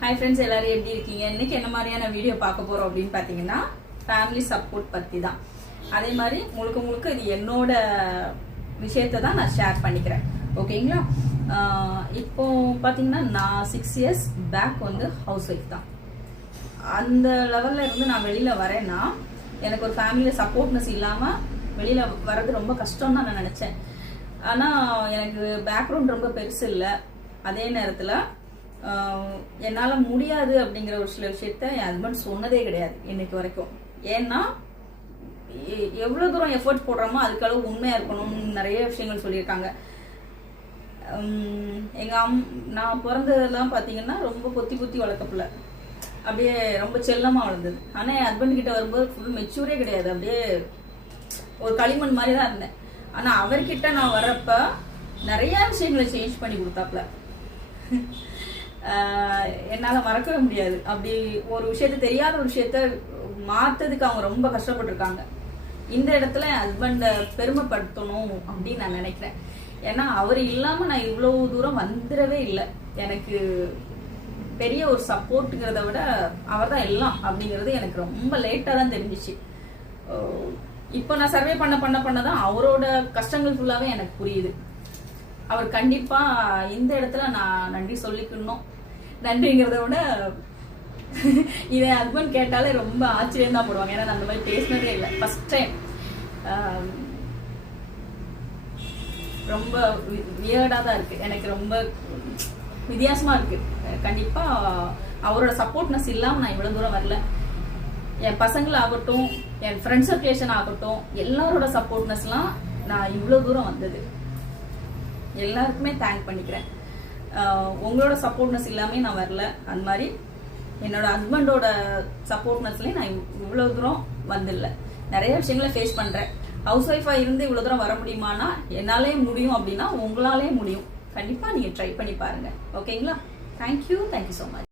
Hi friends, எல்லாரும் எப்படி இருக்கீங்க? இன்னைக்கு என்ன மாதிரியான வீடியோ பார்க்க போறோம் அப்படின்னு பார்த்தீங்கன்னா, ஃபேமிலி சப்போர்ட் பற்றி தான். அதே மாதிரி முழுக்க முழுக்க இது என்னோட விஷயத்தை தான் நான் ஷேர் பண்ணிக்கிறேன். ஓகேங்களா? இப்போ பார்த்தீங்கன்னா நான் 6 இயர்ஸ் பேக் ஹவுஸ் ஒய்ஃப் தான். அந்த லெவலில் இருந்து நான் வெளியில் வரேன்னா எனக்கு ஒரு ஃபேமிலியில் சப்போர்ட்னஸ் இல்லாமல் வெளியில் வர்றது ரொம்ப கஷ்டம் தான் நான் நினச்சேன். ஆனால் எனக்கு பேக்ரவுண்ட் ரொம்ப பெருசு இல்லை. அதே நேரத்தில் என்னால் முடியாது அப்படிங்கிற ஒரு சில விஷயத்த என் ஹஸ்பண்ட் சொன்னதே கிடையாது இன்னைக்கு வரைக்கும். ஏன்னா எவ்வளோ தூரம் எஃபர்ட் போடுறோமோ அதுக்களவு உண்மையாக இருக்கணும்னு நிறைய விஷயங்கள் சொல்லியிருக்காங்க. நான் பிறந்ததெல்லாம் பார்த்தீங்கன்னா ரொம்ப பொத்தி வளர்க்கப்பில்ல, அப்படியே ரொம்ப செல்லமாக வளர்ந்தது. ஆனால் என் ஹஸ்பண்ட் கிட்ட வரும்போது ஃபுல் மெச்சூரே கிடையாது, அப்படியே ஒரு களிமண் மாதிரி தான் இருந்தேன். ஆனால் அவர்கிட்ட நான் வர்றப்ப நிறைய விஷயங்களை சேஞ்ச் பண்ணி கொடுத்தாப்புல. என்னால் மறக்கவே முடியாது. அப்படி ஒரு விஷயத்த, தெரியாத ஒரு விஷயத்த மாற்றதுக்கு அவங்க ரொம்ப கஷ்டப்பட்டுருக்காங்க. இந்த இடத்துல என் ஹஸ்பண்டை பெருமைப்படுத்தணும் அப்படின்னு நான் நினைக்கிறேன். ஏன்னா அவர் இல்லாமல் நான் இவ்வளோ தூரம் வந்துடவே இல்லை. எனக்கு பெரிய ஒரு சப்போர்ட்டுங்கிறத விட அவர் தான் எல்லாம் அப்படிங்கிறது எனக்கு ரொம்ப லேட்டாக தான் தெரிஞ்சிச்சு. இப்போ நான் சர்வே பண்ண தான் அவரோட கஷ்டங்கள் ஃபுல்லாகவே எனக்கு புரியுது. அவர் கண்டிப்பாக இந்த இடத்துல நான் நன்றி சொல்லிக்கணும். நன்றிங்கிறத விட இதை ஹஸ்பண்ட் கேட்டாலே ரொம்ப ஆச்சரியம் தான் போடுவாங்க. ஏன்னா அந்த மாதிரி பேசினதே இல்லை, ஃபர்ஸ்ட் டைம். ரொம்ப வியர்டாக தான் இருக்குது, எனக்கு ரொம்ப வித்தியாசமாக இருக்குது. கண்டிப்பாக அவரோட சப்போர்ட்னஸ் இல்லாமல் நான் இவ்வளோ தூரம் வரல. என் பசங்களாகட்டும், என் ஃப்ரெண்ட்ஸ் சர்க்குலேஷன் ஆகட்டும், எல்லாரோட சப்போர்ட்னஸ்லாம் நான் இவ்வளோ தூரம் வந்தது. எல்லாருக்குமே தேங்க் பண்ணிக்கிறேன். உங்களோட சப்போர்ட்னஸ் இல்லாமல் நான் வரல. அந்த மாதிரி என்னோட ஹஸ்பண்டோட சப்போர்ட்னஸ்லேயும் நான் இவ்வளோ தூரம் வந்துடல. நிறைய விஷயங்களை ஃபேஸ் பண்ணுறேன். ஹவுஸ் ஒய்ஃபாக இருந்து இவ்வளோ தூரம் வர முடியுமானா என்னாலே முடியும் அப்படின்னா உங்களாலே முடியும். கண்டிப்பாக நீங்கள் ட்ரை பண்ணி பாருங்கள். ஓகேங்களா? Thank you so much.